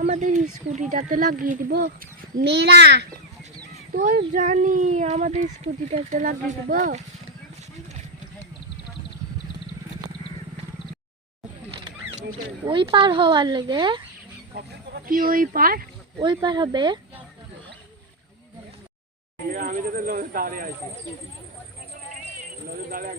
আমাদের স্কুটিটাতে লাগিয়ে দিব। মেরা তোর জানি আমাদের স্কুটিটাতে লাগিয়ে দিব। ওই পার হওয়ার লেগে। কি ওই পার? ওই পার হবে। আমি তো দাঁড়িয়ে আছি। দাঁড়িয়ে